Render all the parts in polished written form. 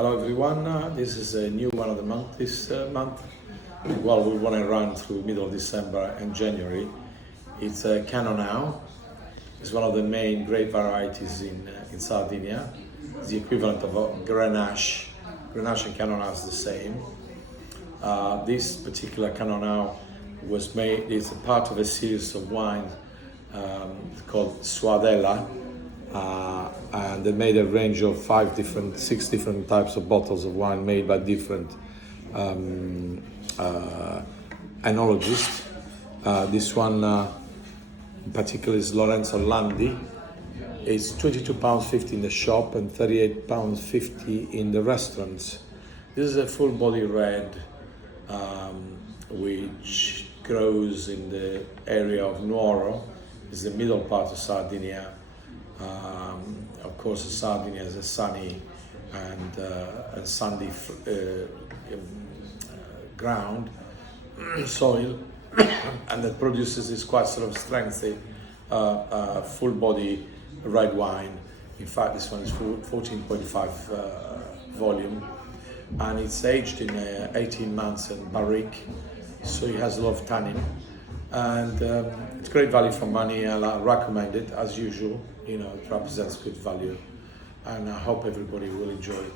Hello everyone, this is a new one of the month this month. Well, we want to run through middle of December and January. It's a Cannonau. It's one of the main grape varieties in Sardinia. It's the equivalent of a Grenache. Grenache and Cannonau is the same. This particular Cannonau was made, it's a part of a series of wines called Suadela. And they made a range of six different types of bottles of wine made by different enologists. This one in particular is Lorenzo Landi. It's £22.50 in the shop and £38.50 in the restaurants. This is a full-bodied red which grows in the area of Nuoro. It's the middle part of Sardinia. Of course, Sardinia is a sunny and sandy ground, soil, and that produces this quite sort of strengthy, full body red wine. In fact, this one is 14.5 volume, and it's aged in 18 months in barrique, so it has a lot of tannin. And it's great value for money. I recommend it as usual. You know, it represents good value, and I hope everybody will enjoy it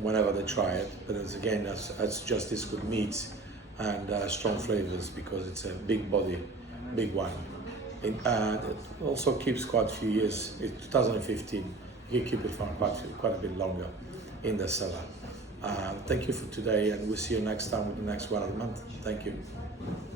whenever they try it. But it's just this good meats and strong flavors because it's a big body, big wine. It also keeps quite a few years. It's 2015. You can keep it for quite a bit longer in the cellar. Thank you for today, and we'll see you next time with the next one of the month. Thank you.